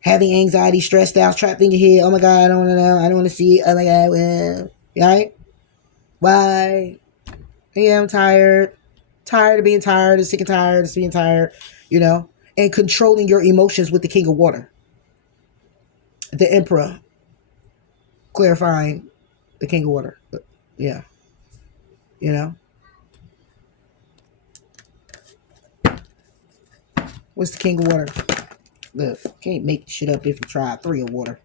Having anxiety, stressed out, trapped in your head. Oh my God, I don't want to know. I don't want to see it. Oh my God, well, right? Why? Yeah, I'm tired. Tired of being tired, and sick and tired of being tired, and controlling your emotions with the King of Water. The Emperor. Clarifying the King of Water. Yeah. What's the King of Water? Look, can't make shit up if you try. Three of Water.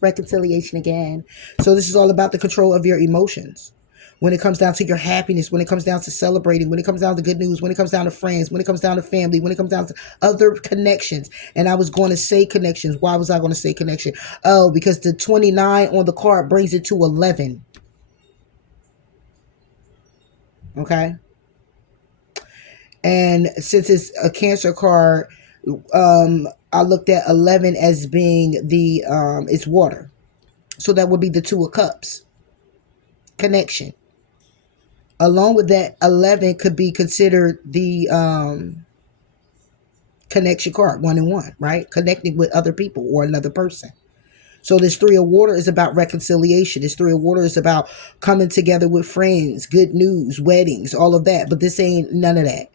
Reconciliation again. So this is all about the control of your emotions. When it comes down to your happiness, when it comes down to celebrating, when it comes down to good news, when it comes down to friends, when it comes down to family, when it comes down to other connections. And I was going to say connections. Why was I going to say connection? Oh, because the 29 on the card brings it to 11. Okay. And since it's a Cancer card, I looked at 11 as being the it's water. So that would be the Two of Cups connection. Along with that, 11 could be considered the connection card, 1 and 1, right? Connecting with other people or another person. So this Three of Water is about reconciliation. This Three of Water is about coming together with friends, good news, weddings, all of that. But this ain't none of that.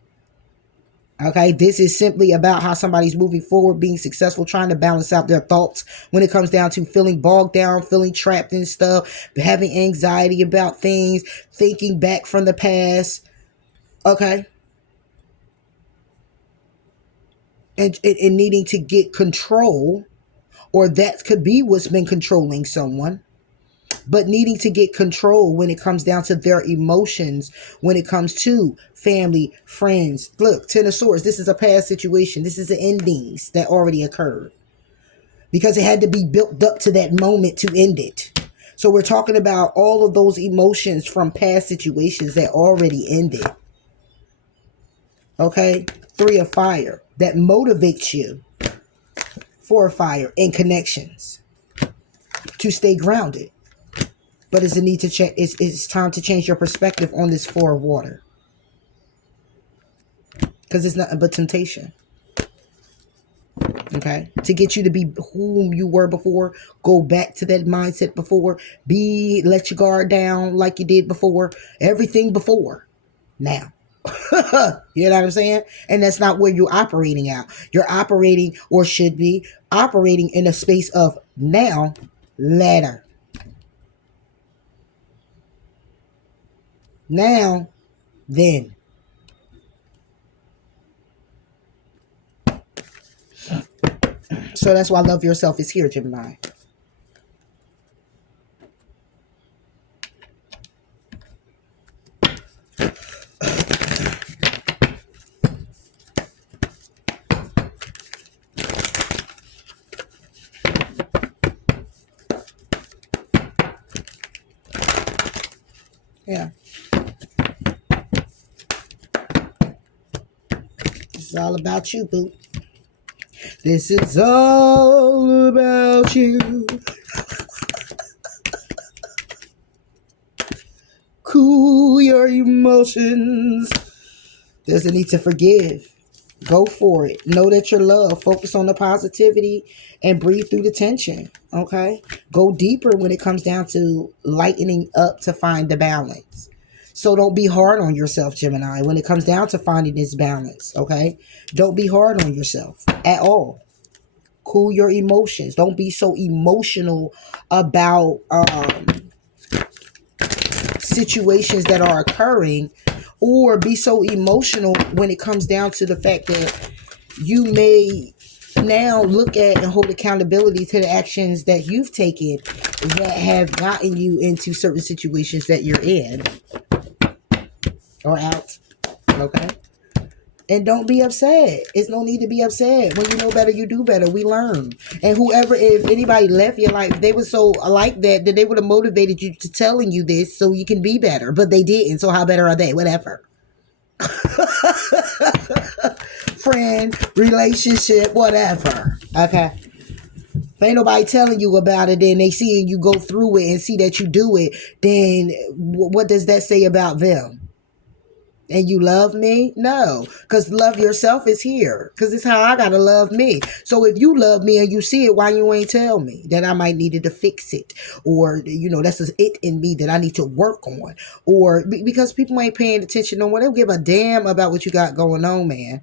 Okay, this is simply about how somebody's moving forward, being successful, trying to balance out their thoughts when it comes down to feeling bogged down, feeling trapped in stuff, having anxiety about things, thinking back from the past. Okay, and needing to get control, or that could be what's been controlling someone, but needing to get control when it comes down to their emotions, when it comes to family, friends. Look, Ten of Swords, this is a past situation. This is the endings that already occurred because it had to be built up to that moment to end it. So we're talking about all of those emotions from past situations that already ended. Okay? Three of Fire, that motivates you. Four of Fire, in connections to stay grounded. But it's a need to check. It's time to change your perspective on this Four of Water, because it's nothing but temptation. Okay, to get you to be whom you were before, go back to that mindset before, let your guard down like you did before, everything before now. You know what I'm saying? And that's not where you're operating out. You're operating, or should be operating, in a space of now, later. Now, then. So that's why Love Yourself is here, Gemini. Yeah. This is all about you, boo. This is all about you. Cool your emotions. There's a need to forgive. Go for it. Know that you're loved. Focus on the positivity and breathe through the tension. Okay? Go deeper when it comes down to lightening up to find the balance. So don't be hard on yourself, Gemini, when it comes down to finding this balance. Okay? Don't be hard on yourself at all. Cool your emotions. Don't be so emotional about situations that are occurring, or be so emotional when it comes down to the fact that you may now look at and hold accountability to the actions that you've taken that have gotten you into certain situations that you're in or out. Okay? And don't be upset. It's no need to be upset. When you know better, you do better. We learn. And whoever, if anybody left your life, they were so like that they would have motivated you to telling you this so you can be better. But they didn't. So how better are they? Whatever. Friend, relationship, whatever. Okay. If ain't nobody telling you about it, then they seeing you go through it and see that you do it, then what does that say about them? And you love me? No, because love yourself is here, because it's how I gotta love me. So if you love me and you see it, why you ain't tell me that I might needed to fix it, or that's just it in me that I need to work on, or because people ain't paying attention no more. They don't give a damn about what you got going on, man.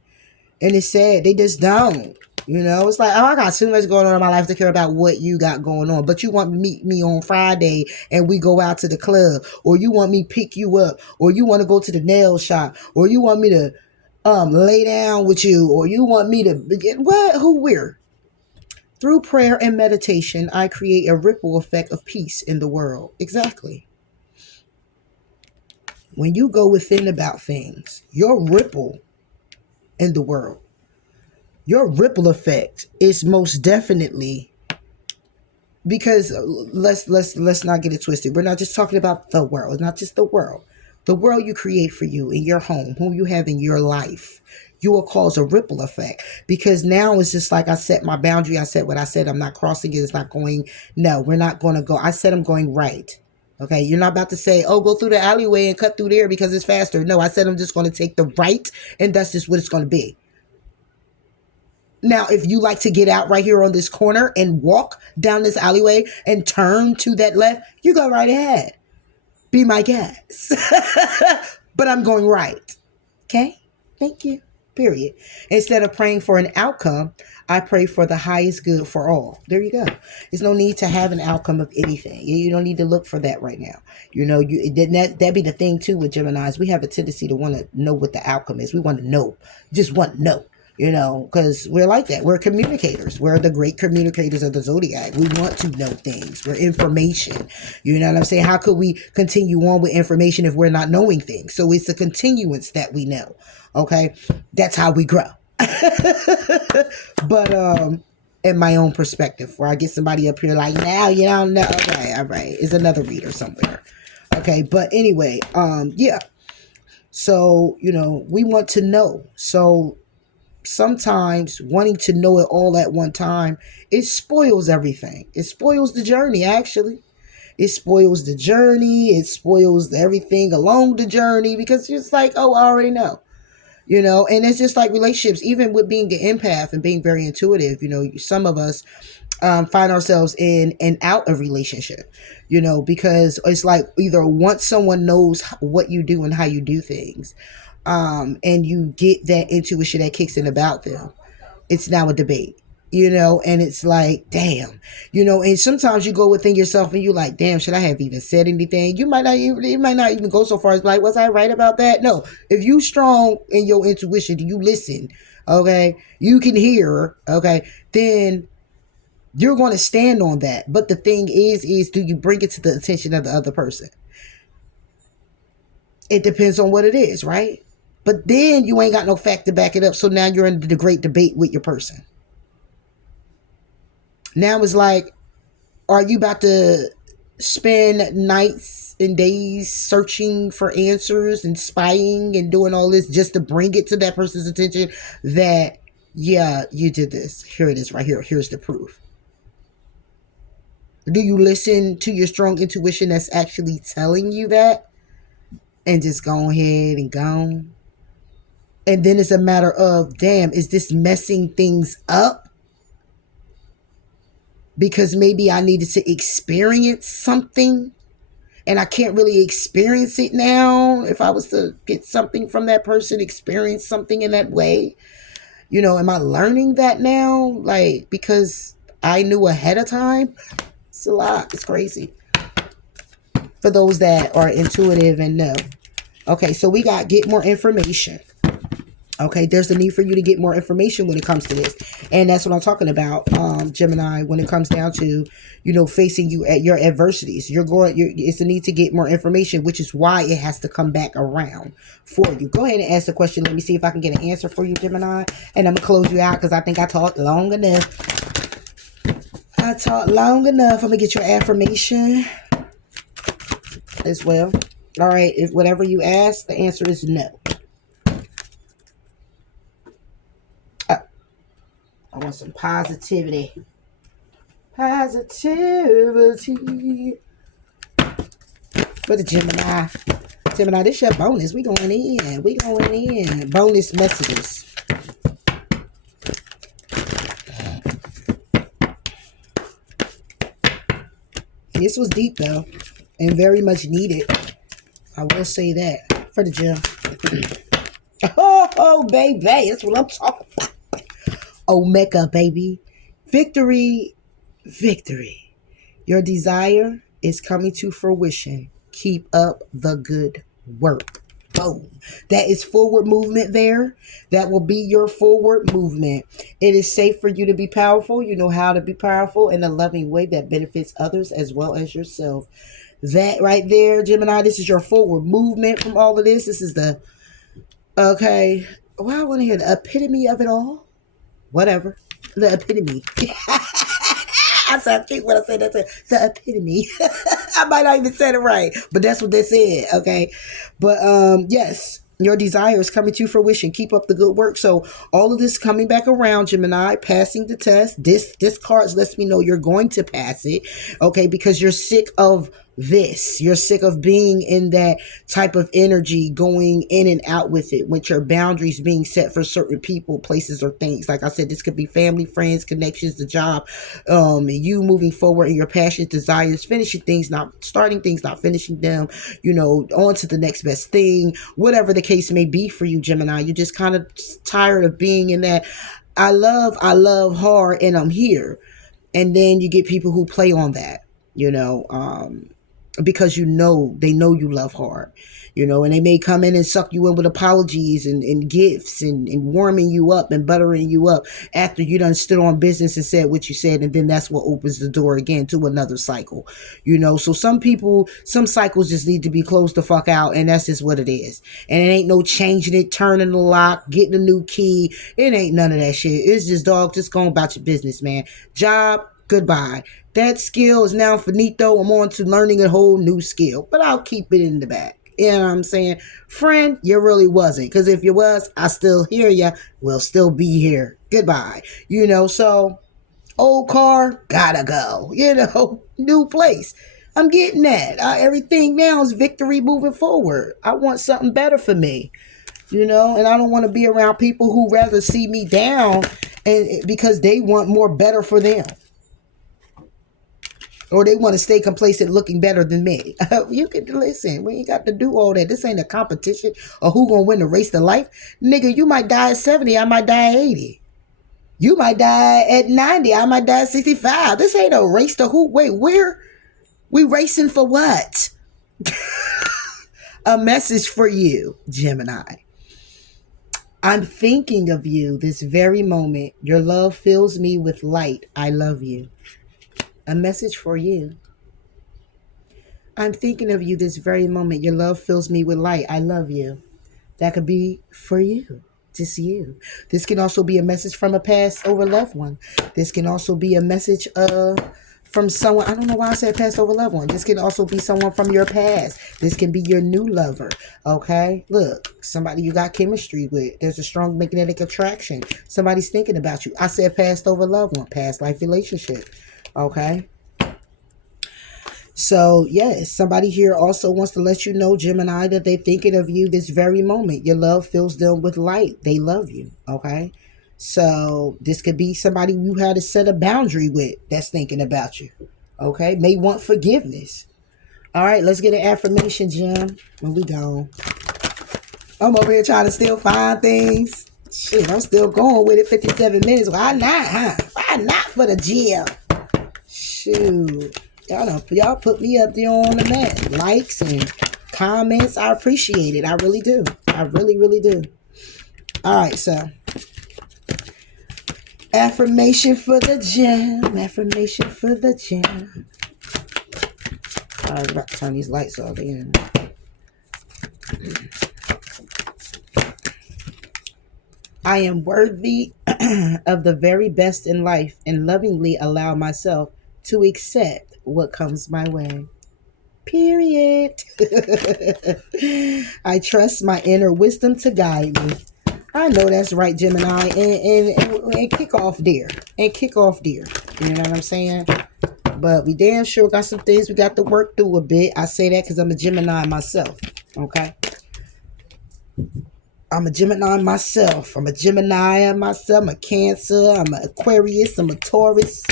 And it's sad, they just don't. It's like, oh, I got too much going on in my life to care about what you got going on. But you want to meet me on Friday and we go out to the club, or you want me pick you up, or you want to go to the nail shop, or you want me to lay down with you, or you want me to what? Who? Where? Through prayer and meditation, I create a ripple effect of peace in the world. Exactly. When you go within about things, your ripple in the world, your ripple effect is most definitely, because let's not get it twisted. We're not just talking about the world. It's not just the world. The world you create for you in your home, who you have in your life, you will cause a ripple effect. Because now it's just like I set my boundary. I said what I said. I'm not crossing it. It's not going. No, we're not going to go. I said I'm going right. Okay, you're not about to say, oh, go through the alleyway and cut through there because it's faster. No, I said I'm just going to take the right, and that's just what it's going to be. Now, if you like to get out right here on this corner and walk down this alleyway and turn to that left, you go right ahead. Be my guest. But I'm going right. Okay? Thank you. Period. Instead of praying for an outcome, I pray for the highest good for all. There you go. There's no need to have an outcome of anything. You don't need to look for that right now. You know, that'd be the thing too with Geminis. We have a tendency to want to know what the outcome is. We want to know. Just want to know. You know, because we're like that. We're communicators. We're the great communicators of the zodiac. We want to know things. We're information. You know what I'm saying? How could we continue on with information if we're not knowing things? So it's the continuance that we know. Okay? That's how we grow. But in my own perspective, where I get somebody up here like, now you don't know. Okay, all right. It's another reader somewhere. Okay, but anyway, yeah. So, you know, we want to know. So sometimes wanting to know it all at one time, it spoils everything. It spoils the journey, actually. It spoils the journey. It spoils everything along the journey because it's like, oh, I already know. You know, and it's just like relationships, even with being an empath and being very intuitive. You know, some of us find ourselves in and out of relationship, you know, because it's like either once someone knows what you do and how you do things, and you get that intuition that kicks in about them, it's now a debate, you know, and it's like, damn, you know, and sometimes you go within yourself and you're like, damn, should I have even said anything? You might not even, it might not even go so far as like, was I right about that? No, if you strong in your intuition, you listen, okay, you can hear, okay, then you're going to stand on that. But the thing is do you bring it to the attention of the other person? It depends on what it is, right? But then you ain't got no fact to back it up. So now you're in the great debate with your person. Now it's like, are you about to spend nights and days searching for answers and spying and doing all this just to bring it to that person's attention that, yeah, you did this. Here it is right here. Here's the proof. Do you listen to your strong intuition that's actually telling you that and just go ahead and go? And then it's a matter of, damn, is this messing things up? Because maybe I needed to experience something and I can't really experience it now. If I was to get something from that person, experience something in that way, you know, am I learning that now? Like, because I knew ahead of time? It's a lot. It's crazy. For those that are intuitive and know. Okay, so we got get more information. Okay, there's the need for you to get more information when it comes to this. And that's what I'm talking about, Gemini, when it comes down to, you know, facing you at your adversities. It's the need to get more information, which is why it has to come back around for you. Go ahead and ask the question. Let me see if I can get an answer for you, Gemini. And I'm going to close you out because I think I talked long enough. I'm going to get your affirmation as well. All right, if whatever you ask, the answer is no. I want some positivity. Positivity. For the Gemini. Gemini, this your bonus. We going in. Bonus messages. This was deep, though. And very much needed. I will say that. For the Gem. Oh, baby. That's what I'm talking about. Omega, baby. Victory. Your desire is coming to fruition. Keep up the good work. Boom. That is forward movement there. That will be your forward movement. It is safe for you to be powerful. You know how to be powerful in a loving way that benefits others as well as yourself. That right there, Gemini, this is your forward movement from all of this. This is the, okay, well, I want to hear the epitome of it all. Whatever. The epitome. I sound cute when I say that. The epitome. I might not even said it right, but that's what they said. Okay, but yes. Your desire is coming to fruition. Keep up the good work. So all of this coming back around, Gemini, passing the test. This card lets me know you're going to pass it. Okay, because you're sick of this. You're sick of being in that type of energy, going in and out with it, with your boundaries being set for certain people, places, or things. Like I said, this could be family, friends, connections, the job, you moving forward in your passions, desires, finishing things, not starting things, not finishing them, on to the next best thing, whatever the case may be for you, Gemini. You're just kind of tired of being in that I love hard and I'm here. And then you get people who play on that, because they know you love hard, and they may come in and suck you in with apologies and gifts and warming you up and buttering you up after you done stood on business and said what you said, and then that's what opens the door again to another cycle. So some cycles just need to be closed the fuck out, and that's just what it is. And it ain't no changing it, turning the lock, getting a new key. It ain't none of that shit. It's just, dog, just going about your business, man. Job, goodbye. That skill is now finito. I'm on to learning a whole new skill, but I'll keep it in the back. You know what I'm saying? Friend, you really wasn't. Because if you was, I still hear you. We'll still be here. Goodbye. So old car, gotta go. New place. I'm getting that. Everything now is victory moving forward. I want something better for me. And I don't want to be around people who rather see me down and because they want more better for them. Or they want to stay complacent looking better than me. You can listen. We ain't got to do all that. This ain't a competition or who gonna win the race to life. Nigga, you might die at 70. I might die at 80. You might die at 90. I might die at 65. This ain't a race to who. Wait, where? We racing for what? A message for you, Gemini. I'm thinking of you this very moment. Your love fills me with light. I love you. A message for you. I'm thinking of you this very moment. Your love fills me with light. I love you. That could be for you. Just you. This can also be a message from a past over loved one. This can also be a message from someone. I don't know why I said past over loved one. This can also be someone from your past. This can be your new lover. Okay? Look, somebody you got chemistry with. There's a strong magnetic attraction. Somebody's thinking about you. I said past over loved one. Past life relationship. Okay? So, yes, somebody here also wants to let you know, Gemini, that they're thinking of you this very moment. Your love fills them with light. They love you, okay? So, this could be somebody you had to set a boundary with that's thinking about you, okay? May want forgiveness. All right, let's get an affirmation, Gem, when we go. I'm over here trying to still find things. Shit, I'm still going with it. 57 minutes. Why not, huh? Why not for the gym? Shoot. Y'all put me up there on the mat. Likes and comments. I appreciate it. I really do. I really, really do. All right, so. Affirmation for the gym. Affirmation for the gym. I was about to turn these lights off again. I am worthy of the very best in life and lovingly allow myself to accept what comes my way. Period. I trust my inner wisdom to guide me. I know that's right, Gemini. And kick off there. And kick off there. You know what I'm saying? But we damn sure got some things we got to work through a bit. I say that because I'm a Gemini myself. Okay? I'm a Gemini myself. I'm a Gemini myself. I'm a Cancer. I'm an Aquarius. I'm a Taurus.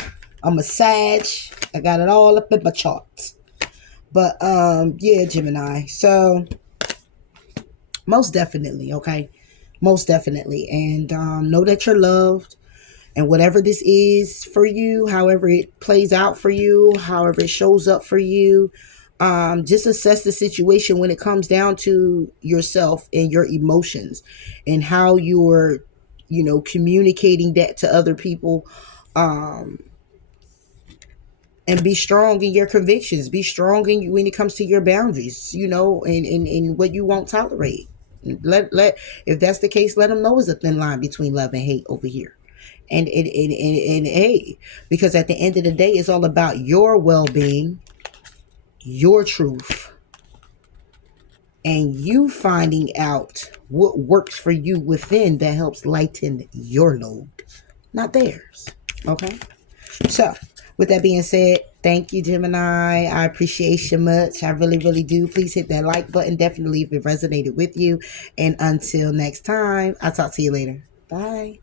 I'm a Sag. I got it all up in my charts. But, yeah, Gemini. So, most definitely, okay? Most definitely. And know that you're loved. And whatever this is for you, however it plays out for you, however it shows up for you, just assess the situation when it comes down to yourself and your emotions and how you're, communicating that to other people. And be strong in your convictions. Be strong when it comes to your boundaries, and what you won't tolerate. Let if that's the case, let them know there's a thin line between love and hate over here. And hey, because at the end of the day, it's all about your well-being your truth and you finding out what works for you within that helps lighten your load, not theirs. Okay? So, with that being said, thank you, Gemini. I appreciate you much. I really, really do. Please hit that like button. Definitely if it resonated with you. And until next time, I'll talk to you later. Bye.